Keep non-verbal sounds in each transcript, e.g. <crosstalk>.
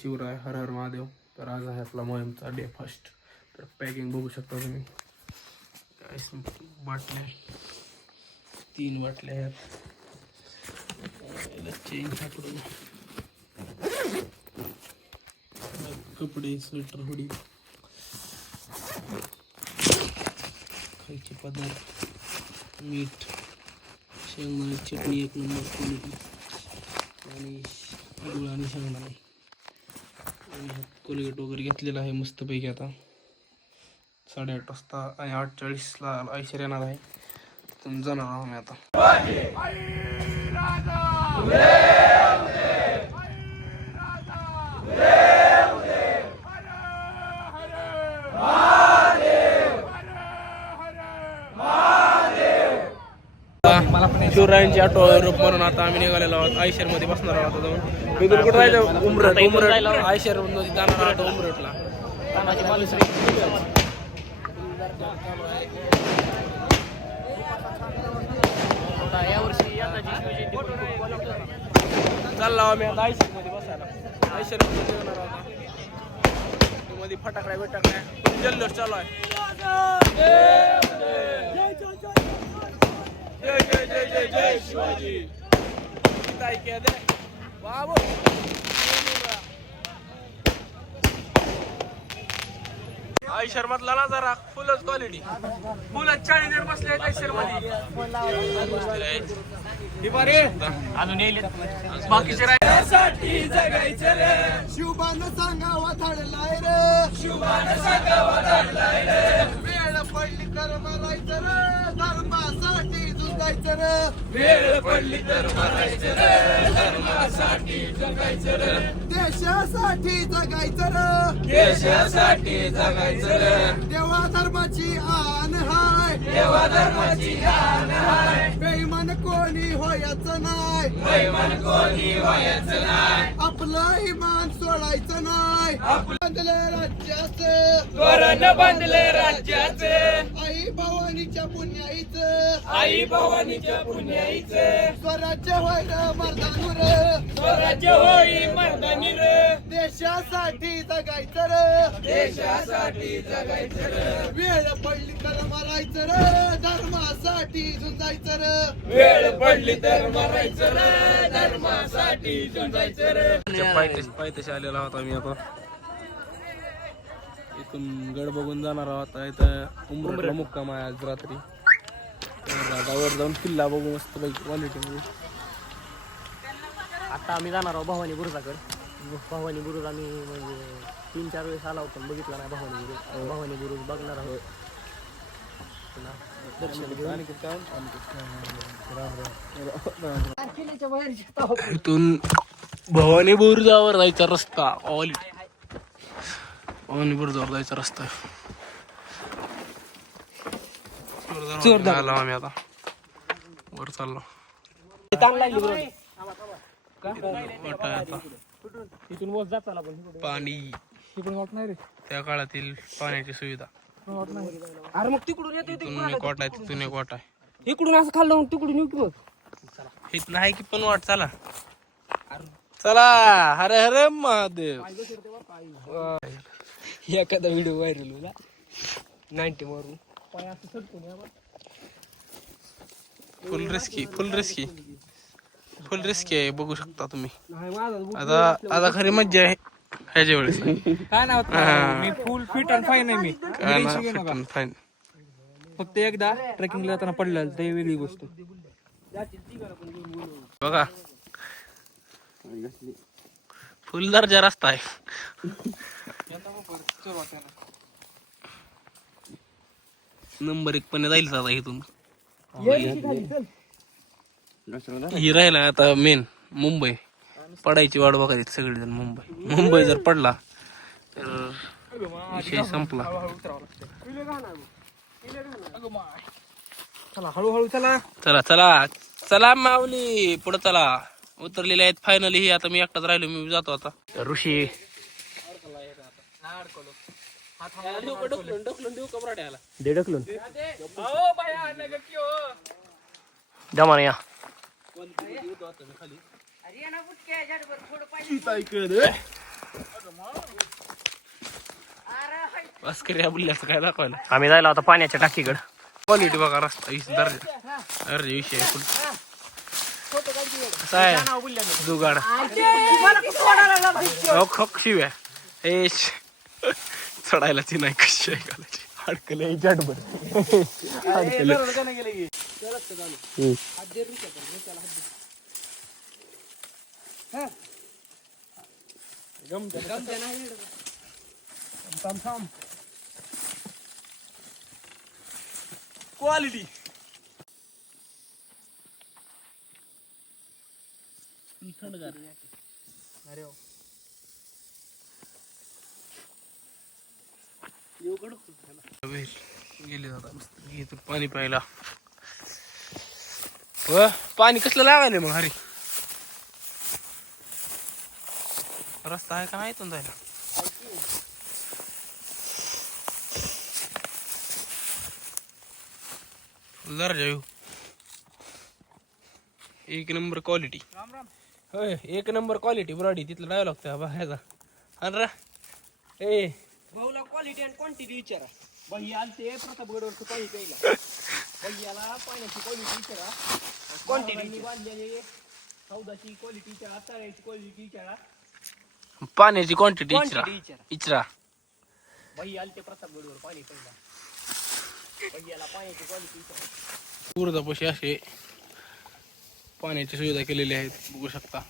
शिवराय हर हर महादेव. तर आज आहे आपला मोहीमचा डे फर्स्ट तर पॅकिंग बघू शकता तुम्ही. काय बाटल्या. तीन बाटल्या आहेत. चेन सापडून कपडे स्वेटर हुडी खायचे पदार्थ. मीठ. शेंगदाण्याची चटणी एक नंबर क्वालिटी आणि गुळ आणि शेंगदाणे. कोलगेट वगैरे घेतलेला आहे मस्तपैकी आता. साडेआठ वाजता आणि आठचाळीसला ऐश्वर येणार आहे. तुम्ही जाणार आहोत मी आता. शिवरायांची ऑटो रूप म्हणून आता आम्ही निघालेलो आहोत. आयशरमध्ये बसणार आहोत आता जाऊन. इथून कुठं जायचं उमरट उमरट. आयशरमध्ये जाणार आहोत उमरटला. चालला आम्ही आता आयशरमध्ये बसायला. आयशरमध्ये जेवणार आहोत मध्ये फटाकड्या बिटाकड्या जल्लोष चालू आहे. जय जय जय जय जय शिवाजी। गीत ऐकूया दे बाबू! आयशर मधला ना जरा फुलच क्वालिटी फुलच चाळीस जण बसले आहेत आयशरमध्ये बाकीचे राहिले. जगायचं रे. शिवबानं सांगावा धाडलाय रे. शिवबानं सांगावा धाडलाय रे. वेळ पडली तर मरायचं रे. धर्मासाठी रे. वेळ पडली तर मरायचं रे. धर्मासाठी जगायचं रे. देशासाठी जगायचं रे. देशासाठी जगायचं रे. देवा धर्माची आन हाय. देवा धर्माची आन हाय. बेईमान कोणी होयाचं नाही. बैमान कोणी व्हायचं नाही. आपलं इमान सोडायचं नाही. बांधलं राज्याचं. तोरण बांधले राज्याचे. आई भवानीच्या पुण्याईचं. आई भवानीच्या पुण्याईचे. स्वराज्य होईल मर्दानूर स्वराज्य होई मर्दानी रे. देशासाठी जगायचं रे. देशासाठी जगायचं रे. वेळ पडली तर मरायचं रे. धर्मासाठी झुंजायचं रे. वेळ पडली तर मरायचं रे. धर्मासाठी झुंजायचं रे. पायथ्याशी आलेला होता मी आता. गड बघून जाणार आहोत. इथं उमरला मुक्काम आहे आज रात्री. वर जाऊन किल्ला बघू मस्त पैकी क्वालिटी मध्ये. आता आम्ही जाणार आहोत भवानी बुरुजाकडे. भवानी बुरुज आम्ही म्हणजे तीन चार वेळेस आला होता बघितला नाही भवानी बुरुज. भवानी बुरुज बघणार आहोत. इथून भवानी बुरुजावर जायचा रस्ता. ऑल भवानी बुरुजावर जायचा रस्ता जोरदार. आलो आम्ही आता. वर चाललो. वाटा आहे आता तिथून मोज जात आला पण. पाणी तिकडून वाट नाही रे त्या काळातील पाण्याची सुविधा. अरे मग तिकडून येतो इथून एक वाटा आहे तिथून एक वाटा आहे. इकडून असं खाल्लं मग तिकडून येऊ की मग इथं आहे की पण वाट चला. चला. हरे हरे महादेव. एखादा व्हिडिओ व्हायरल होला नाईन्टी मारून. पाय असं सटकून या बा. Full risky full risky full risky आहे बघू शकता तुम्ही. नाही माझा बूट आता आता खरी मज्जा आहे ह्याच्या वेळेस. काय नाव हा. मी फुल फिट अँड फाईन आहे मी. काय ना, fit and fine. फक्त एकदा ट्रेकिंगला जाताना पडलं ते वेगळी गोष्ट. बघा. फुल दर्जा रस्ता आहे. नंबर एक पण जाईल आता इथून. ही राहिला आता मेन मुंबई. पडायची वाट बघायची सगळेजण मुंबई. मुंबई जर पडला तर विषय संपला. चला हळूहळू चला. चला चला. चला माऊली पुढे चला. उतरलेले आहेत फायनली ही आता मी एकटाच राहिलो मी जातो आता. ऋषी दे ढकलून दमान या बस करी बुल्ल्याचं काय दाखवायला आम्ही जायला होता पाण्याच्या टाकीकडं क्वालिटी बघा रस्ता वीस दर्जा दर्जा विषय. कसा आहे जुगाड शिव्या. चढायला ती नाही कशी आहे घालायची. अडकले जडबर अडकले. क्वालिटी गेले जाता मस्त पाणी प्यायला व पाणी कसलं लावायला मग हरी? रस्ता आहे का नाही इथून जायला? जरा जाऊ एक नंबर क्वालिटी होय एक नंबर क्वालिटी ब्रॉडी तिथला डायलॉग त्या बाहेरचा अन रा. ए भाऊला क्वालिटी आणि क्वांटिटी विचारा. बाई आलते प्रतापगडवरचं पाणी प्यायला. भैयाला पाण्याची क्वालिटी विचारा. क्वांटिटी बांधलेले चौदाची क्वालिटी विचारा तळ्याची क्वालिटी विचारा. पाण्याची क्वांटिटी इचरा क्वांटिटी विचारा. इचरा बाई आलते प्रतापगडवर पाणी प्यायला. भैयाला पाण्याची क्वालिटी विचारा. पूर्णपाशी असे पाण्याची सुविधा केलेली आहेत बघू शकता.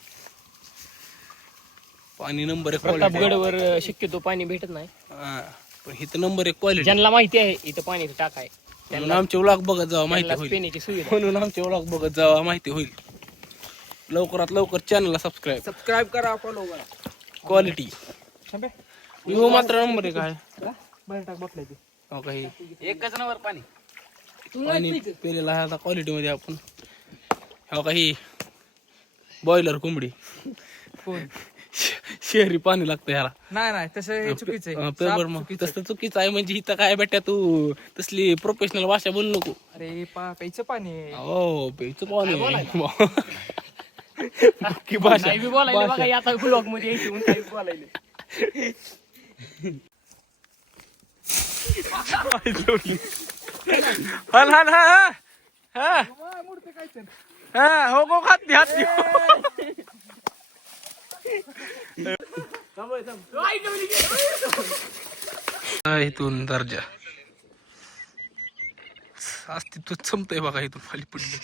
पाणी नंबर एक क्वालिटी प्रतापगडवर शक्यतो पाणी भेटत नाही. पण इथं नंबर एक क्वालिटी ज्यांना माहिती आहे इथं पाण्याचं टाक आहे म्हणून आमचे व्लॉग बघत जावा माहिती त्यांना होईल. पिण्याची सुविधा म्हणून आमचे व्लॉग बघत जावा माहिती होईल. लवकरात लवकर चॅनलला सबस्क्राईब सबस्क्राईब करा फॉलो करा. क्वालिटी विवो मात्र नंबर एक आहे. बाहेर टाक हो काही. एकच नंबर पाणी. पाणी पेलेला आहे आता क्वालिटी मध्ये आपण. हो काही. बॉयलर कोंबडी. शहरी पाणी लागतं ह्याला. नाही नाही तसं हे चुकीचं आहे. साप मग. चुकीचं आहे. तसं चुकीचं आहे म्हणजे इथं काय बेट्या तू? तसली प्रोफेशनल भाषा बोलू नको. अरे पा प्यायचं पाणी आहे. हो प्यायचं पाणी <laughs> की भाषा नाही बी बोलायला बघा आता ब्लॉगमध्ये यायची म्हणून काही बोलायला. हल हल हा हा. हा हो गो खात हात इथून दर्जा. अस्तित्व संपतंय बघा इथून खाली पडले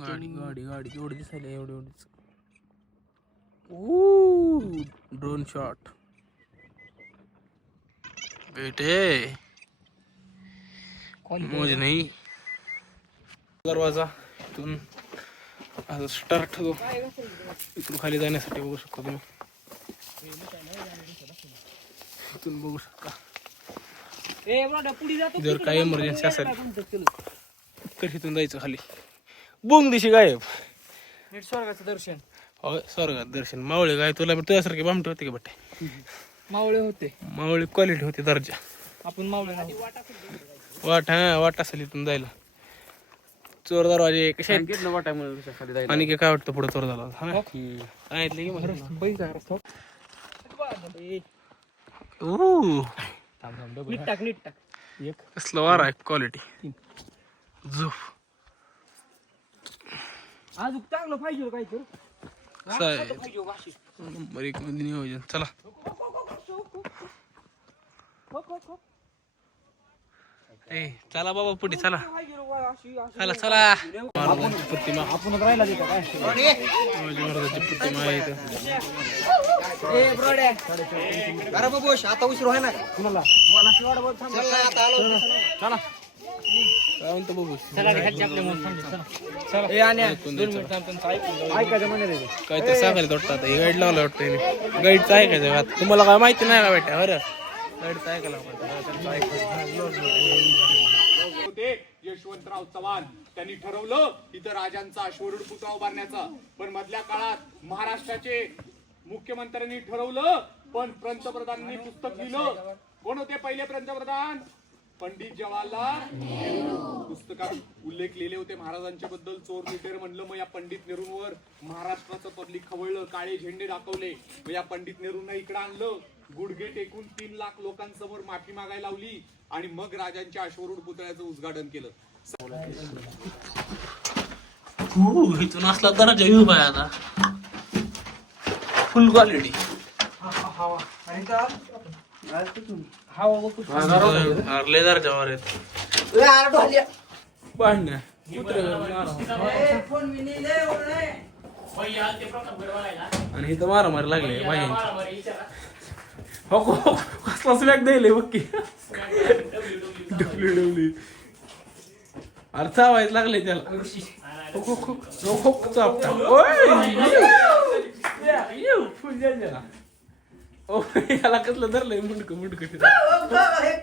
गाडी गाडी गाडी. एवढी दिसायला एवढी एवढीच ड्रोन शॉट बेटे मौज नाही दरवाजा इथून. आता स्टार्ट होतो इथून खाली जाण्यासाठी बघू शकता तुम्ही. इथून बघू शकता. जर काही इमर्जन्सी असेल. तर इथून जायचं खाली. बुंग दिशी गायब. स्वर्गाचं दर्शन. हो स्वर्गात दर्शन. मावळे गाय तुला तुझ्यासारखे बामटे होते का बट्टे? मावळे होते. मावळे क्वालिटी होती दर्जा. आपण मावळे वाट हा वाट असेल इथून जायला. चोर दरवाजे कसे आहेत? आणि काय वाटतं पुढे चोर झाला सांगितलं की मला. बैल आहे रस्ता. ऊ, नीट टाक नीट टाक. कसलं वार आहे क्वालिटी झोप. अजून चांगलं पाहिजे काय तर नियोजन. चला. ए चला बाबा पुढे चला. चला चला. प्रतिमा आपण राहिला तिथं काय महाराजांची प्रतिमा आहे इथं अरे बाबू आता उशीर व्हाय ना कुणाला काय म्हणतो बघू आणि ऐकून काय तर सांगायला वाटतं आता गाईड लावलं वाटतं गाईडचं ऐकायचं आता तुम्हाला काय माहिती नाही का बेटा बरं गाईडचं ऐकायला यशवंतराव चव्हाण त्यांनी ठरवलं इथं राजांचा अश्वरूढ पुतळा उभारण्याचा. पण मधल्या काळात महाराष्ट्राचे मुख्यमंत्र्यांनी ठरवलं पण पंतप्रधानांनी पुस्तक लिहिलं. कोण होते पहिले पंतप्रधान? पंडित जवाहरलाल पुस्तकात उल्लेख लिहिले होते महाराजांच्या बद्दल. चोर लुटेर म्हणलं मग या पंडित नेहरूंवर महाराष्ट्राचं पब्लिक खवळलं काळे झेंडे दाखवले. मग या पंडित नेहरूंना इकडे आणलं. गुडघे टेकून तीन लाख लोकांसमोर माफी मागायला लावली. आणि मग राजांच्या अश्वरूढ पुतळ्याचं उद्घाटन केलं. इथून असला तर जयू बाय आता. फुल क्वालिटी लय दर्जावर आहेत. पाहण्या आणि इथं मारामारी लागले बाई हो हो, हो, कसला स्मॅक द्यायले बघ की डब्ल्यू डब्ल्यू अरे चावायला लागले त्याला हो, हो, हो, हो, हो, याला कसलं धरलंय मुंडक मुंडक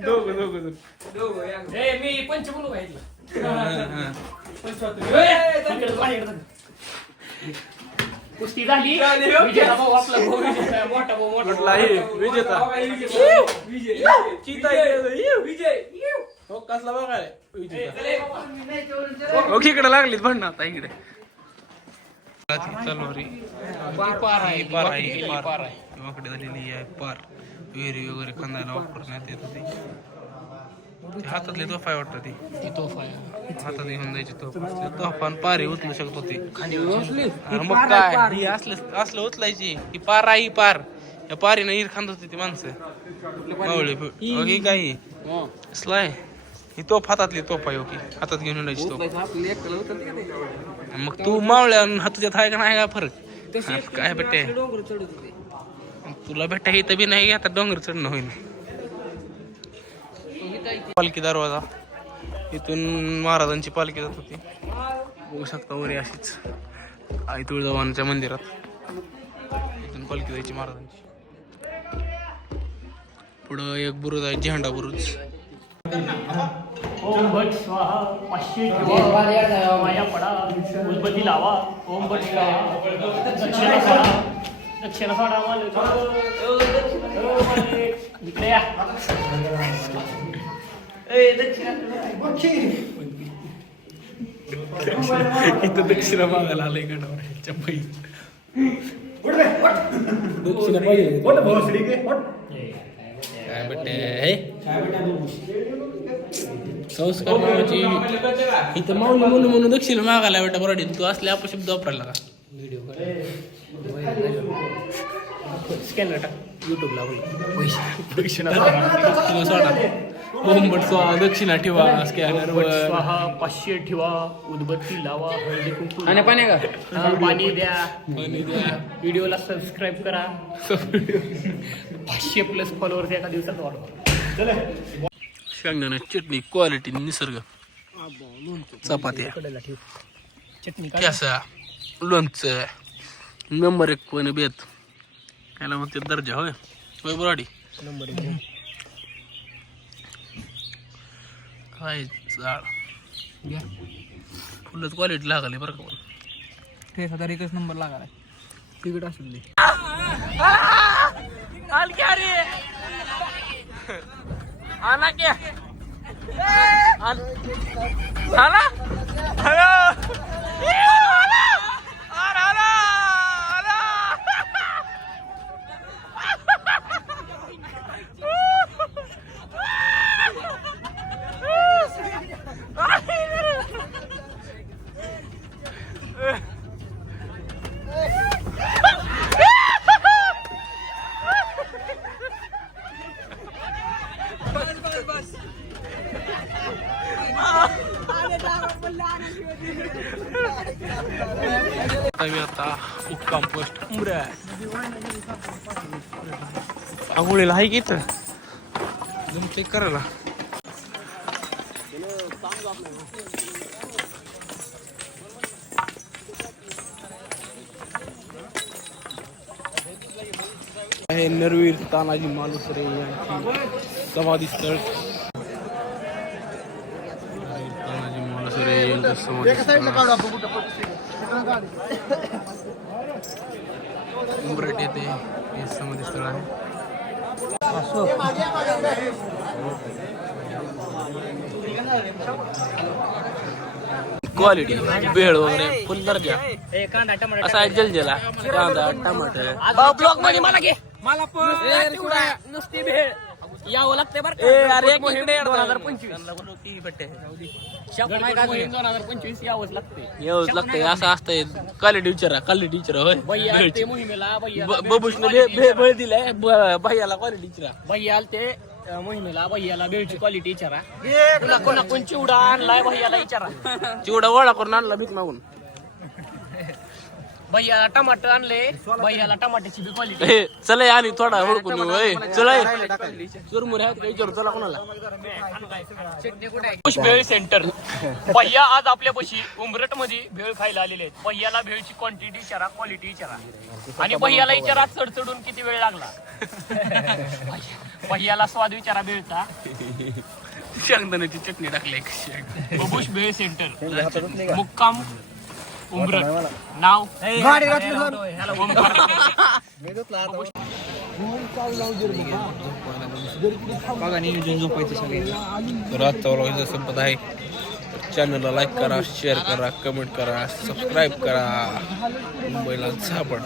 दोघं दोघं. ए मी पंच बोलू पाहिजे हा, हा. कुस्ती झाली. विजयाला भाऊ आपला भाऊ विजय मोठा भाऊ? विजेता. हो कसला बघाय इकडे लागलीत भांडणं आता इकडे. चालू रे पार. आहे पार आहे ही पार पार. आहे. वाकडे झालेली आहे पार. विहिरी वगैरे खांदायला वापरण्यात येत होती. ती हातातली तोफा आहे वाटतं ती. ती तोफ आहे हातात घेऊन जायची तोफ तोफा आणि पारी उचलू शकत होती अरे मग काय? ही असलं असलं उचलायची. ही पार आहे ही पार. या पारीनं हिर खांदत होती ती माणसं. मावळे ही काही स्लाय ही. तोफ हातातली तोफ आहे ओके हातात घेऊन जायची तोफ. मग तू मावळ्या हाताच्यात आहे का नाही का फरक? हा, काय भेटे तुला भेटा इथं बी नाही आता डोंगर चढणं होईल पालखी दरवाजा. इथून महाराजांची पालखी जात होती. बघू शकता वरी अशीच आई तुळजाभवानीच्या मंदिरात. इथून पालखी जायची महाराजांची. पुढं एक बुरुज आहे झेंडा बुरुज. ओम भट स्वाहा पाचशे माया पडा उदबत्ती लावा. ओम भट स्वाहा. दक्षिणा सोडा दक्षिणा सोडा मालक. ओ, मालक. इकडे या. इथं दक्षिणा मागायला आलंय गडावर पायी दक्षिणा पाहिजे काय बट्टे हे संस्कार इथं माऊली म्हणून म्हणून दक्षिणा मागायला बेटा बरं तू असले अपशब्द वापरायला का स्कॅनर टाक. युट्यूबला दक्षिणा दक्षिणा सोडा ओम भट स्वाहा दक्षिणा ठेवा स्कॅनर स्वाहा पाचशे ठेवा उदबत्ती लावा हळदी कुंकू आणि पाणी का? पाणी द्या. व्हिडिओला सबस्क्राईब करा. पाचशे प्लस फॉलोअर्स एका दिवसात वाढवा. शेंगदाणा चटणी क्वालिटी निसर्ग. चपात्या. कडेला ठेव. चटणी का कॅसा लोणचं नंबर एक पण बेत. याला म्हणते दर्जा होय? होय बराडी. नंबर काय जाळ फुलच क्वालिटी लागली बरं का पण. ते हजार एकच नंबर लागला तिकीट असेल दे आम्ही आता मुक्काम पोस्ट उमऱ्या आंघोळीला आहे की इथं जमते करायला आहे नरवीर तानाजी मालुसरे यांची समाधी स्थळ तानाजी मालुसरे यांचं समाधी उमरट येथे हे समाधी स्थळ आहे. क्वालिटी भेळ वगैरे फुल दर्जा. असा आहे जलजला. कांदा टमाटर. ब्लॉगमध्ये मला घे. मला पण. नुसती भेळ यावं लागते बरं अरे, पंचवीस. दोन हजार पंचवीस यावंच लागते येऊच लागतंय असं असतंय. क्वालिटी विचारा क्वालिटी विचारा होय. भैया आलते भेळची. मोहिमेला भैया बबूशने भेळ दिलाय ब- भैयाला क्वालिटी विचारा भैया आलते अं, मोहिमेला भैयाला भेळची क्वालिटी विचारा कोणा कोणा कोण चिवडा आणलाय भैयाला विचारा. चिवडा गोळा करून आणला भीक मागून. भैयाला टमाटर आणले. भैयाला टमाट्याची बी क्वालिटी हे चला आणि थोडा हुडकून येऊ, होय. चला चुरमुरे आहेत का विचारू चला कोणाला. भेळ सेंटर भैया आज आपल्यापाशी उमरटमध्ये भेळ खायला आलेले आहेत. भैयाला भेळची क्वांटिटी विचारा क्वालिटी विचारा. आणि भैयाला विचारा चढचढून किती वेळ लागला. भैयाला स्वाद विचारा भेळचा. शेंगदाण्याची चटणी टाकली <laughs> बबुश भेळ सेंटर मुक्काम उमरट नाव? ओमकार. <laughs> बघा नियोजन झोपायचं सगळे तर आजचा व्लॉग इथं संपत आहे. चॅनलला लाईक करा शेअर करा कमेंट करा सबस्क्राईब करा. मुंबईला झापड